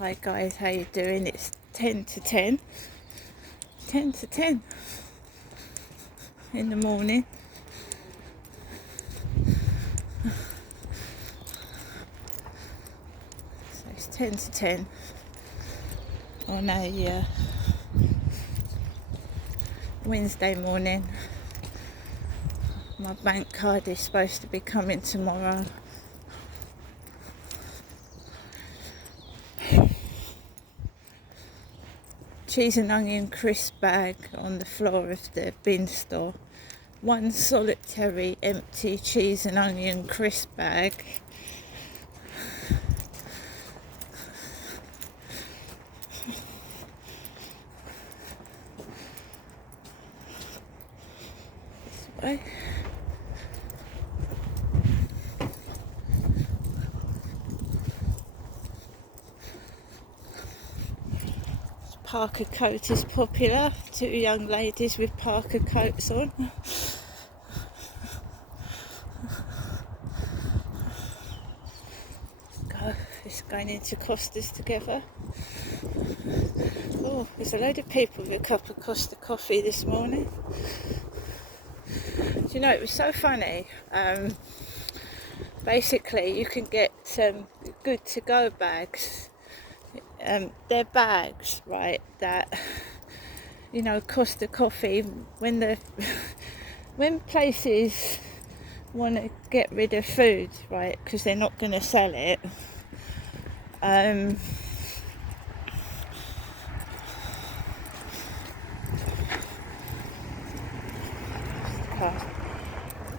Hi guys, how you doing? It's 10 to 10. 10 to 10 in the morning. So it's 10 to 10 on a Wednesday morning. My bank card is supposed to be coming tomorrow. Cheese and onion crisp bag on the floor of the bin store. One solitary empty cheese and onion crisp bag. This way. Parker coat is popular. Two young ladies with Parker coats on. Just going into Costa's together. Oh, there's a load of people with a cup of Costa coffee this morning. Do you know, it was so funny. Basically, you can get good to go bags. They're bags, right, that, you know, Costa coffee, when places want to get rid of food, right, because they're not going to sell it,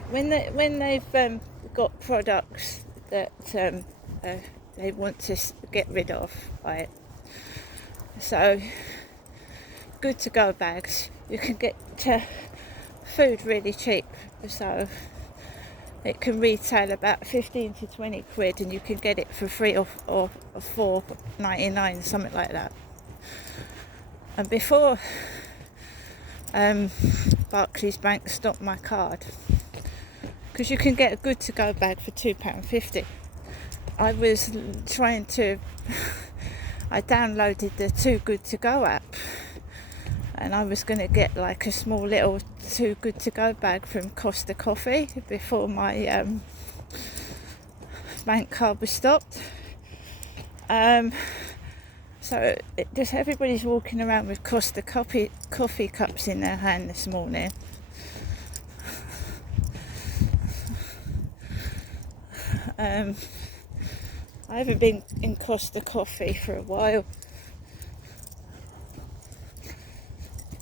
when they've got products that they want to get rid of, right, so good to go bags, you can get food really cheap, so it can retail about 15 to 20 quid and you can get it for free or $4.99, something like that. And before Barclays Bank stopped my card, because you can get a good to go bag for £2.50. I was I downloaded the Too Good To Go app, and I was going to get like a small little Too Good To Go bag from Costa Coffee before my bank card was stopped. So just everybody's walking around with Costa coffee cups in their hand this morning. I haven't been in Costa Coffee for a while.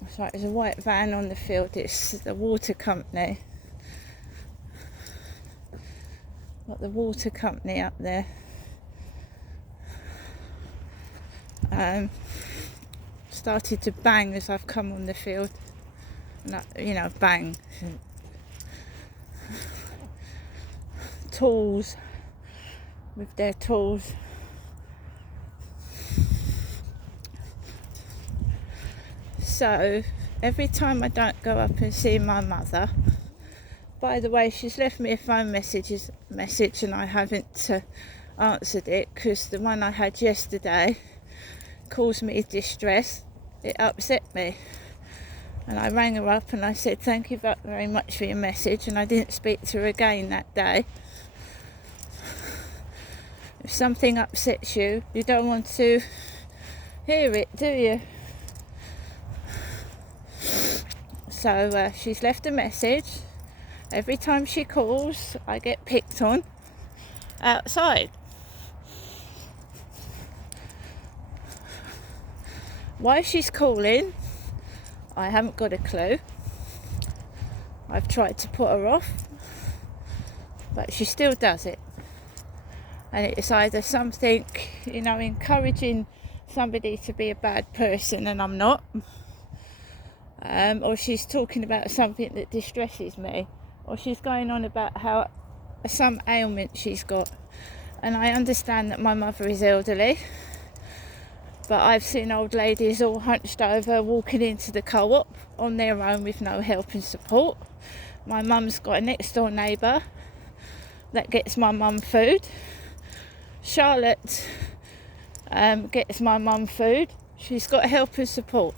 So there's a white van on the field. It's the water company. Got the water company up there. Started to bang as I've come on the field. You know, bang. Tools. With their tools. So every time I don't go up and see my mother, by the way, she's left me a phone message and I haven't answered it, because the one I had yesterday caused me distress. It upset me, and I rang her up and I said thank you very much for your message, and I didn't speak to her again that day. If something upsets you, you don't want to hear it, do you? So she's left a message. Every time she calls, I get picked on outside. Why she's calling, I haven't got a clue. I've tried to put her off, but she still does it. And it's either something, you know, encouraging somebody to be a bad person, and I'm not, or she's talking about something that distresses me, or she's going on about how some ailment she's got. And I understand that my mother is elderly, but I've seen old ladies all hunched over walking into the co-op on their own with no help and support. My mum's got a next door neighbour that gets my mum food. Charlotte gets my mum food. She's got help and support.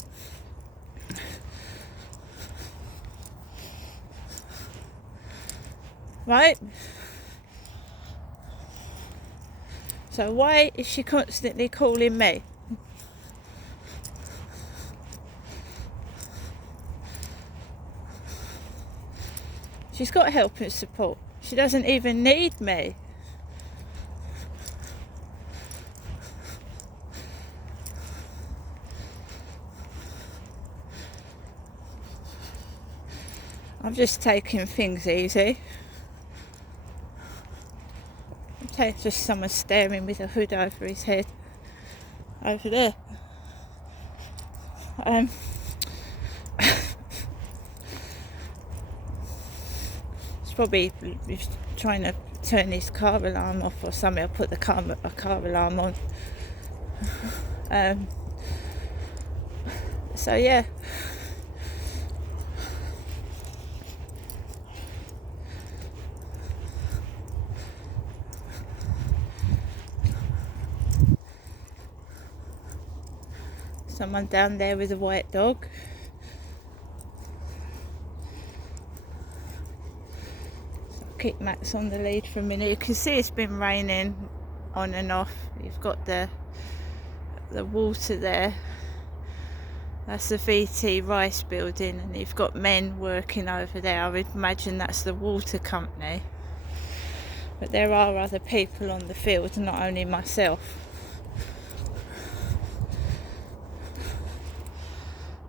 Right? So why is she constantly calling me? She's got help and support. She doesn't even need me. I'm just taking things easy. Just someone staring with a hood over his head over there. It's probably trying to turn his car alarm off or something. I'll put a car alarm on. So yeah. Someone down there with a white dog. So I'll keep Max on the lead for a minute. You can see it's been raining on and off. You've got the water there. That's the VT Rice building, and you've got men working over there. I would imagine that's the water company. But there are other people on the field, not only myself.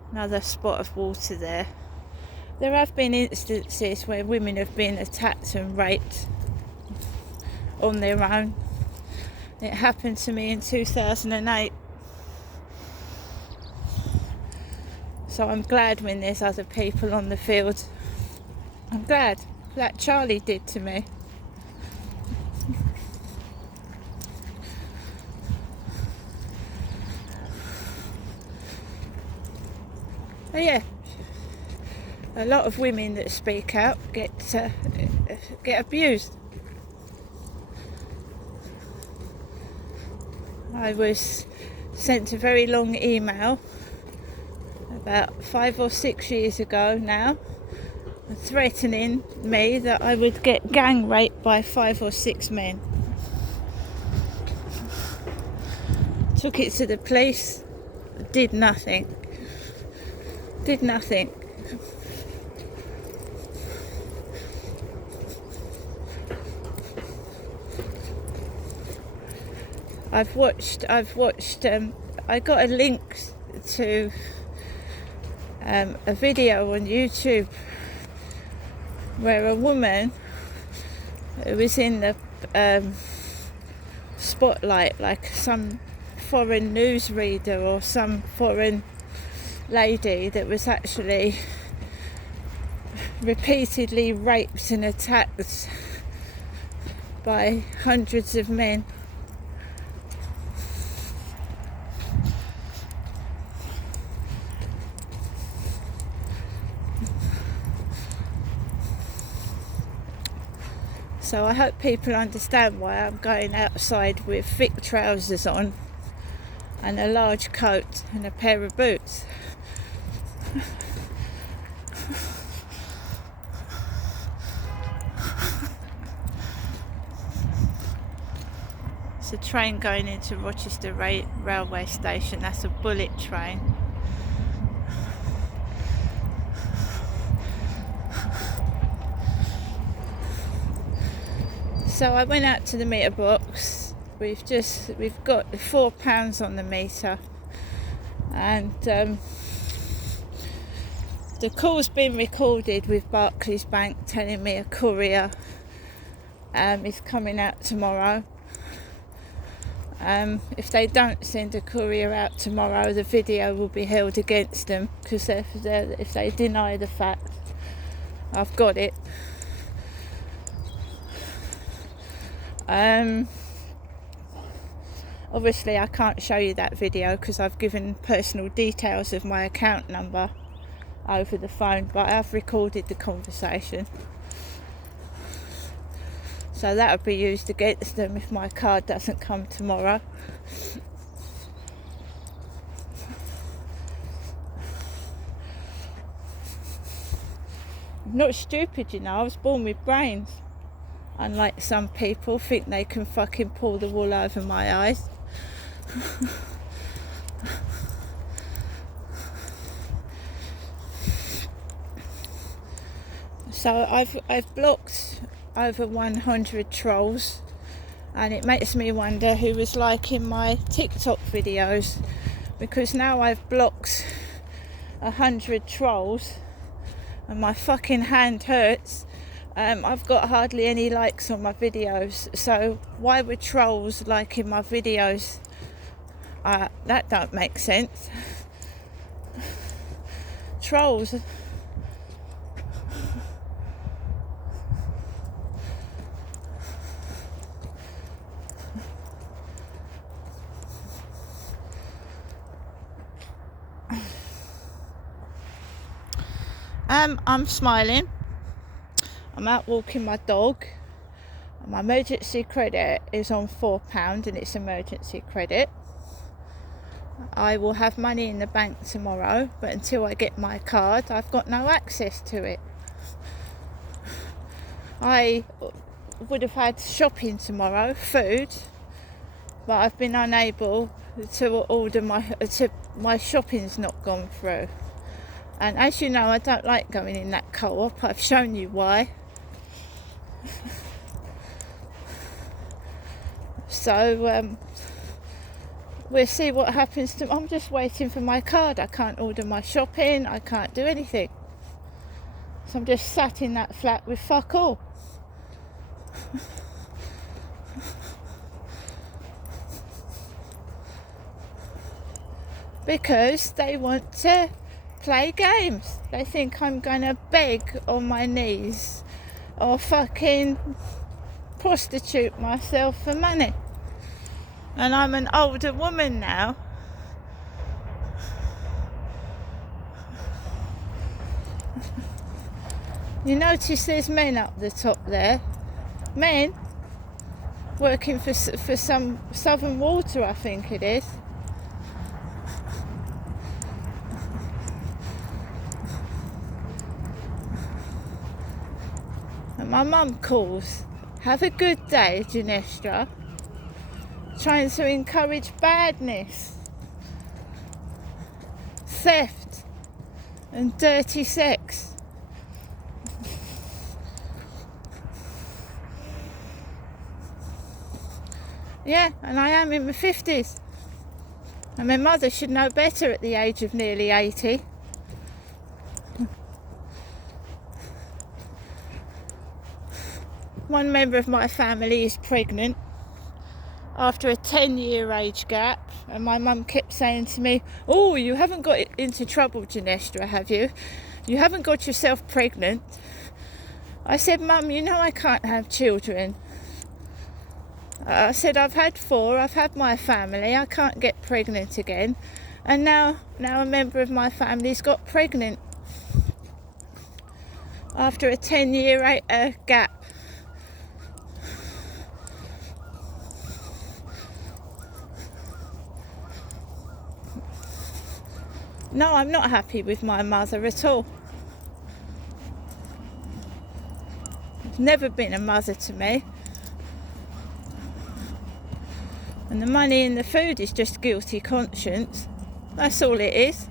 Another spot of water there. There have been instances where women have been attacked and raped on their own. It happened to me in 2008. So I'm glad when there's other people on the field. I'm glad, like Charlie did to me. Oh yeah, a lot of women that speak out get abused. I was sent a very long email about 5 or 6 years ago now, threatening me that I would get gang raped by 5 or 6 men. Took it to the police, did nothing. I've watched. I got a link to a video on YouTube where a woman who was in the spotlight, like some foreign newsreader or some foreign lady that was actually repeatedly raped and attacked by hundreds of men. So I hope people understand why I'm going outside with thick trousers on and a large coat and a pair of boots. It's a train going into Rochester railway station. That's a bullet train. So I went out to the meter box. We've got £4 on the meter, and the call's been recorded with Barclays Bank telling me a courier is coming out tomorrow. If they don't send a courier out tomorrow, the video will be held against them, because if they deny the fact, I've got it. Obviously I can't show you that video because I've given personal details of my account number over the phone, but I've recorded the conversation, so that'll be used against them if my card doesn't come tomorrow. I'm not stupid, you know. I was born with brains. Unlike some people think they can fucking pull the wool over my eyes. So I've blocked over 100 trolls, and it makes me wonder who was liking my TikTok videos, because now I've blocked 100 trolls and my fucking hand hurts. I've got hardly any likes on my videos, so why were trolls liking my videos? That don't make sense. Trolls. I'm smiling. I'm out walking my dog. My emergency credit is on £4 and it's emergency credit. I will have money in the bank tomorrow, but until I get my card, I've got no access to it. I would have had shopping tomorrow, food, but I've been unable to order my shopping's not gone through. And as you know, I don't like going in that co-op. I've shown you why. So we'll see what happens. I'm just waiting for my card. I can't order my shopping. I can't do anything. So I'm just sat in that flat with fuck all. Because they want to play games. They think I'm gonna beg on my knees or fucking prostitute myself for money. And I'm an older woman now. You notice there's men up the top there. Men working for some Southern Water, I think it is. And my mum calls. Have a good day, Ginestra. Trying to encourage badness, theft, and dirty sex. Yeah, and I am in my 50s. And my mother should know better at the age of nearly 80. One member of my family is pregnant after a 10-year age gap, and my mum kept saying to me, "Oh, you haven't got into trouble, Ginestra, have you? You haven't got yourself pregnant." I said, "Mum, you know I can't have children." I said, "I've had 4, I've had my family, I can't get pregnant again." And now a member of my family's got pregnant after a 10-year gap. No, I'm not happy with my mother at all. She's never been a mother to me. And the money and the food is just guilty conscience. That's all it is.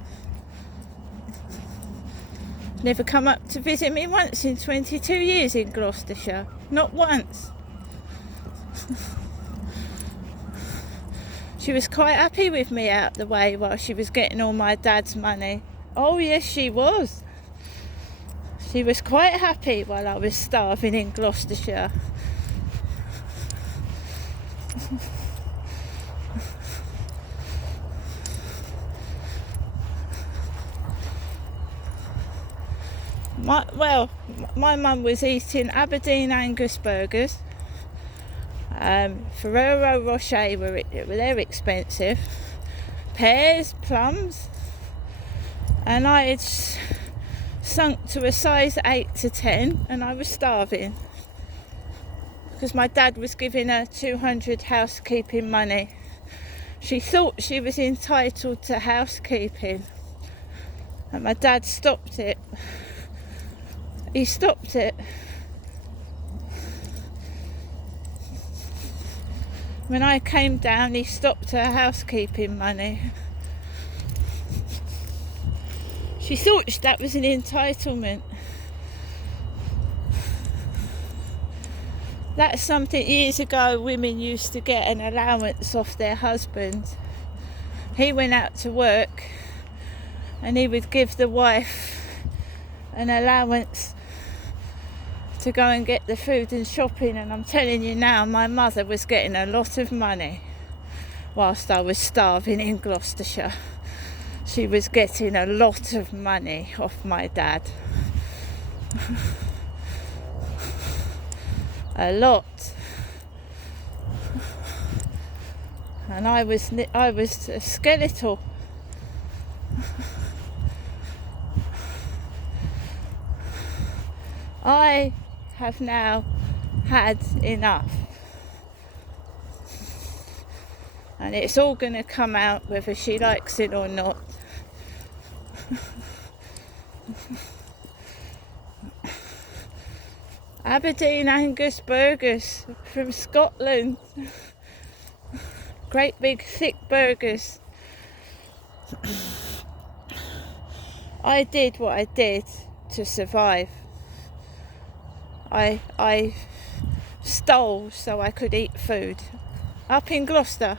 Never come up to visit me once in 22 years in Gloucestershire. Not once. She was quite happy with me out the way while she was getting all my dad's money. Oh yes, she was. She was quite happy while I was starving in Gloucestershire. My mum was eating Aberdeen Angus burgers. Ferrero Rocher they're expensive. Pears, plums, and I had sunk to a size 8 to 10, and I was starving because my dad was giving her 200 housekeeping money. She thought she was entitled to housekeeping, and my dad stopped it. he stopped it. When I came down, he stopped her housekeeping money. She thought that was an entitlement. That's something years ago women used to get an allowance off their husband. He went out to work and he would give the wife an allowance to go and get the food and shopping, and I'm telling you now, my mother was getting a lot of money whilst I was starving in Gloucestershire. She was getting a lot of money off my dad. A lot. And I was skeletal. I have now had enough, and it's all going to come out whether she likes it or not. Aberdeen Angus burgers from Scotland, great big thick burgers. I did what I did to survive. I stole so I could eat food up in Gloucester.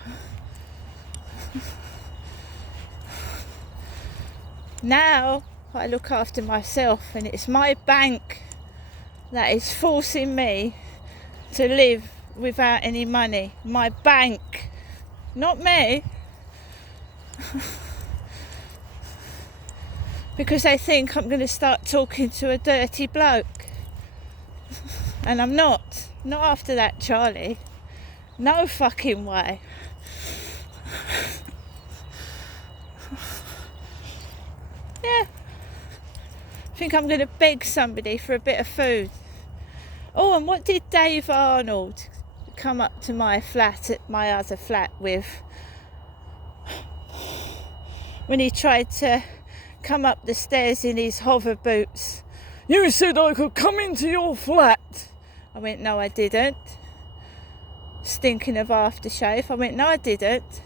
Now I look after myself, and it's my bank that is forcing me to live without any money. My bank, not me. Because they think I'm going to start talking to a dirty bloke. And I'm not. Not after that, Charlie. No fucking way. Yeah. I think I'm going to beg somebody for a bit of food. Oh, and what did Dave Arnold come up to my flat, at my other flat, with? When he tried to come up the stairs in his hover boots. You said I could come into your flat. I went, no, I didn't. Stinking of aftershave. I went, no, I didn't.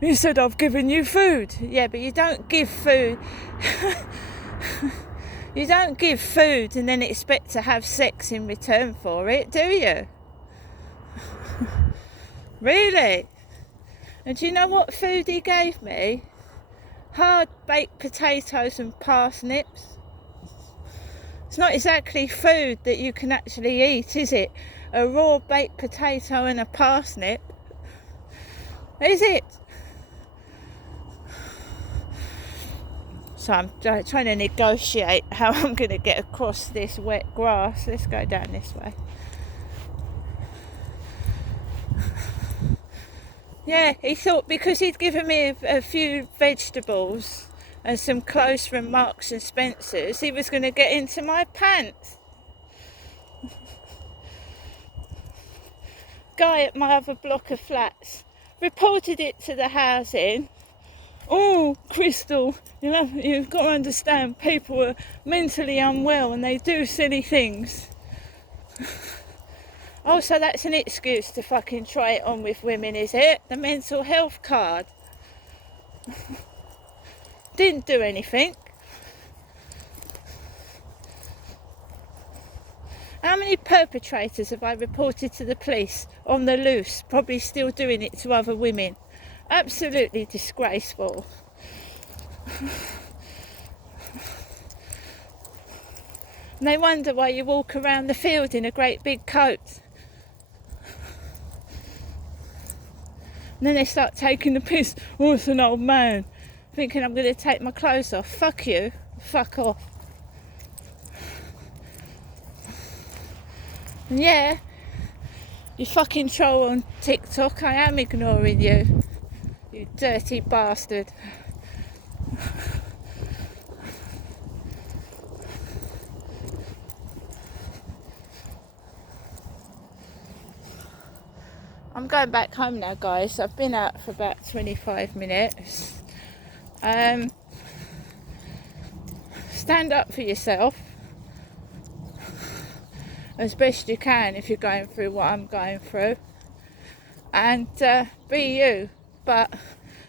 You said I've given you food. Yeah, but you don't give food. You don't give food and then expect to have sex in return for it, do you? Really? And do you know what food he gave me? Hard baked potatoes and parsnips. It's not exactly food that you can actually eat, is it? A raw baked potato and a parsnip. Is it? So I'm trying to negotiate how I'm going to get across this wet grass. Let's go down this way. Yeah, he thought because he'd given me a few vegetables and some clothes from Marks and Spencer's, he was going to get into my pants. Guy at my other block of flats reported it to the housing. Oh, Crystal, you've got to understand, people are mentally unwell and they do silly things. Oh, so that's an excuse to fucking try it on with women, is it? The mental health card. Didn't do anything. How many perpetrators have I reported to the police on the loose, probably still doing it to other women? Absolutely disgraceful. And they wonder why you walk around the field in a great big coat. And then they start taking the piss. Oh, it's an old man. Thinking I'm going to take my clothes off. Fuck you. Fuck off. And yeah, you fucking troll on TikTok. I am ignoring you. You dirty bastard. I'm going back home now, guys. I've been out for about 25 minutes. Stand up for yourself. as best you can if you're going through what I'm going through, and be you. But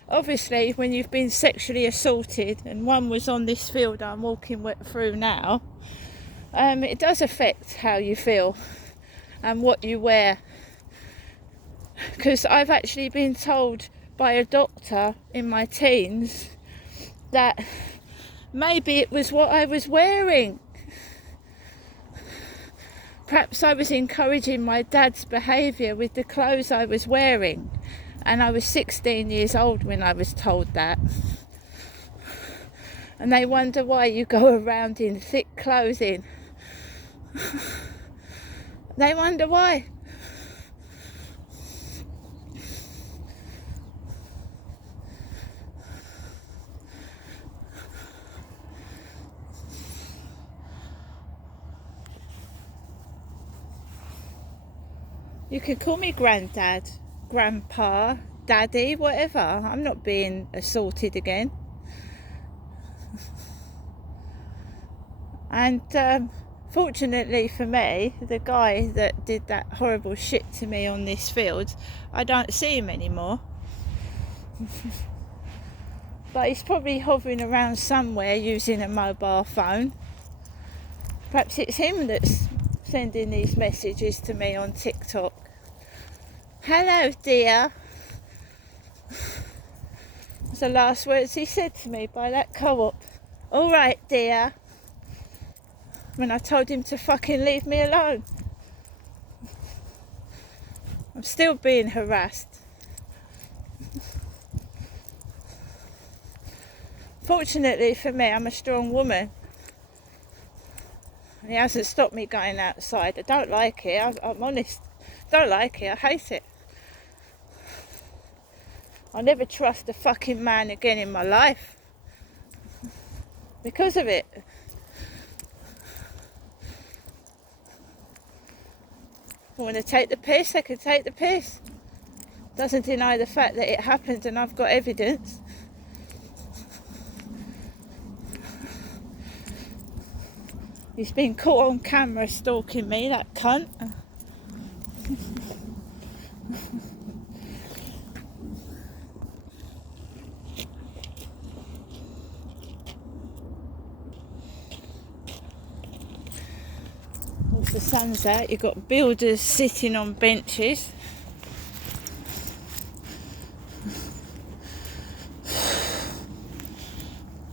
obviously when you've been sexually assaulted, and one was on this field I'm walking through now, it does affect how you feel and what you wear. Because I've actually been told by a doctor in my teens that maybe it was what I was wearing. Perhaps I was encouraging my dad's behaviour with the clothes I was wearing, and I was 16 years old when I was told that. And they wonder why you go around in thick clothing. They wonder why. You can call me granddad, grandpa, daddy, whatever. I'm not being assaulted again. And fortunately for me, the guy that did that horrible shit to me on this field, I don't see him anymore. But he's probably hovering around somewhere using a mobile phone. Perhaps it's him that's sending these messages to me on TikTok. Hello, dear. That's the last words he said to me by that co-op. All right, dear. When I told him to fucking leave me alone. I'm still being harassed. Fortunately for me, I'm a strong woman. He hasn't stopped me going outside. I don't like it. I'm honest. Don't like it. I hate it. I'll never trust a fucking man again in my life because of it. I want to take the piss, I can take the piss. Doesn't deny the fact that it happened and I've got evidence. He's been caught on camera stalking me, that cunt. Once the sun's out, you've got builders sitting on benches.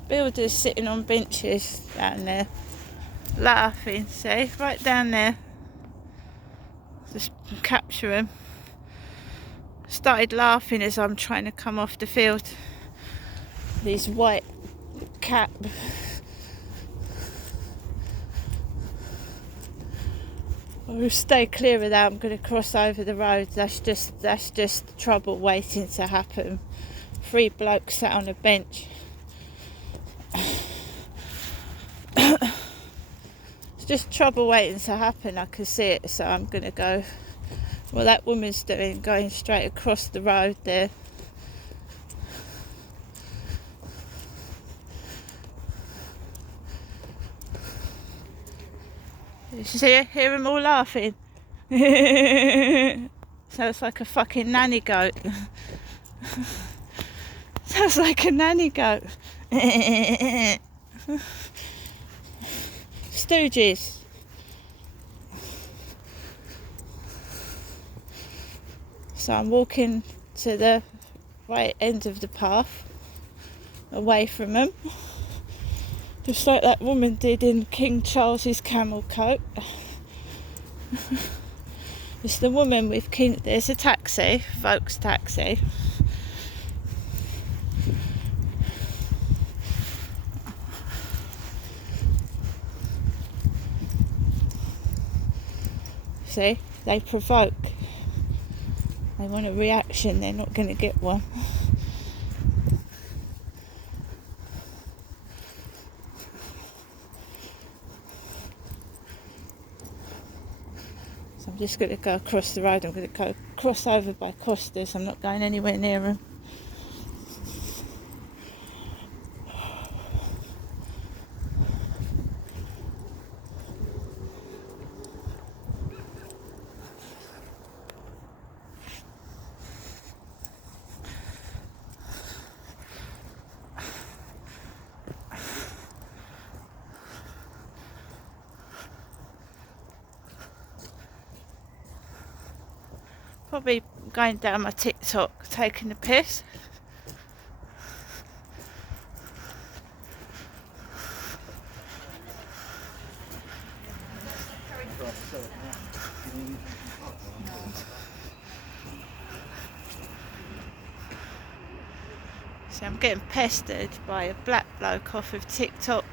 Builders sitting on benches down there, laughing, see, right down there. Just capture them. Started laughing as I'm trying to come off the field. These white cap. I'll stay clear of that. I'm going to cross over the road. That's just trouble waiting to happen. 3 blokes sat on a bench. It's just trouble waiting to happen. I can see it, so I'm going to go. Well, that woman's doing, going straight across the road there. You hear them all laughing. Sounds like a fucking nanny goat. Sounds like a nanny goat. Stooges. So I'm walking to the right end of the path, away from them. Just like that woman did in King Charles's camel coat. It's the woman with King. There's a taxi, Vaux taxi. See, they provoke. They want a reaction. They're not going to get one. I'm just going to go across the road. I'm going to go cross over by Costas. I'm not going anywhere near him. probably going down my TikTok, taking the piss. So I'm getting pestered by a black bloke off of TikTok.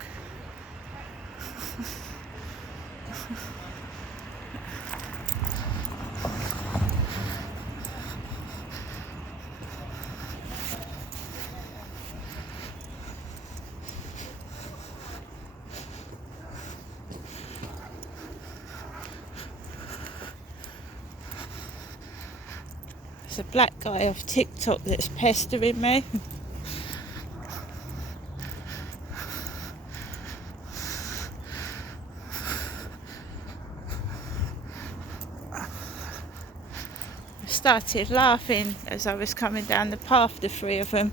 There's a black guy off TikTok that's pestering me. Started laughing as I was coming down the path, the three of them,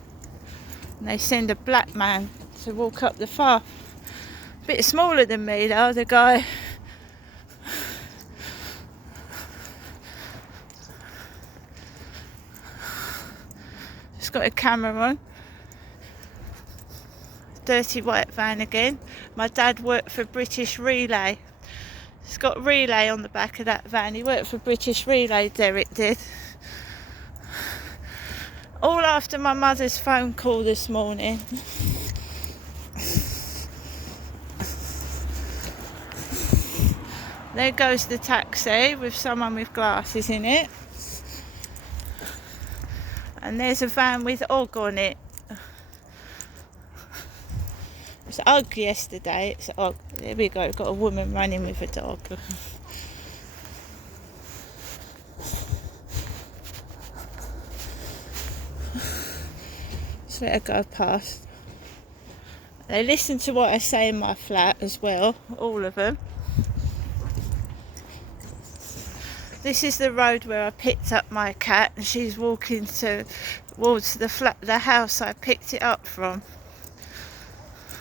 and they send a black man to walk up the path. A bit smaller than me though, the guy. Just got a camera on. Dirty white van again. My dad worked for British Relay. It's got Relay on the back of that van. He worked for British Relay, Derek did. All after my mother's phone call this morning. There goes the taxi with someone with glasses in it. And there's a van with Og on it. It was Og yesterday, it's Og. There we go, got a woman running with a dog. Just let her go past. They listen to what I say in my flat as well, all of them. This is the road where I picked up my cat, and she's walking towards the house I picked it up from.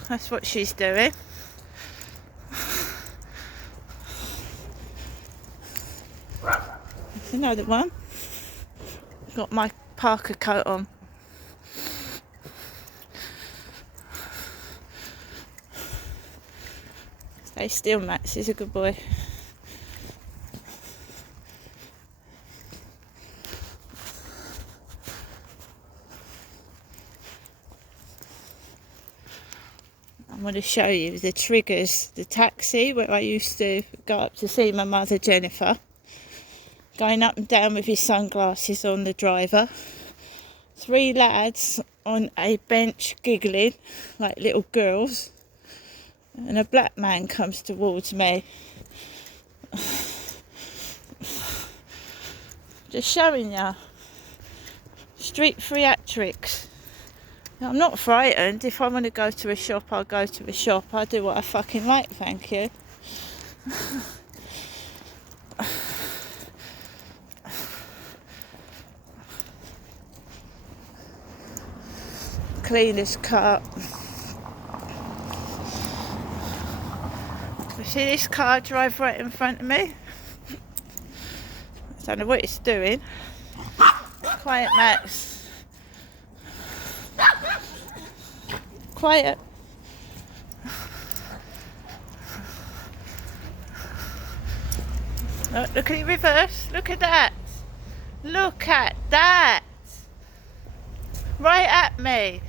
That's what she's doing. There's another one. Got my parka coat on. Stay still, Max. He's a good boy. I'm going to show you the Triggers, the taxi where I used to go up to see my mother Jennifer. Going up and down with his sunglasses on, the driver. 3 lads on a bench giggling like little girls. And a black man comes towards me. Just showing you. Street theatrics. I'm not frightened. If I want to go to a shop, I'll go to a shop. I'll do what I fucking like, thank you. Cleaner's car. You see this car drive right in front of me? I don't know what it's doing. Quiet, Max. Quiet. Look at it reverse. Look at that. Look at that. Right at me.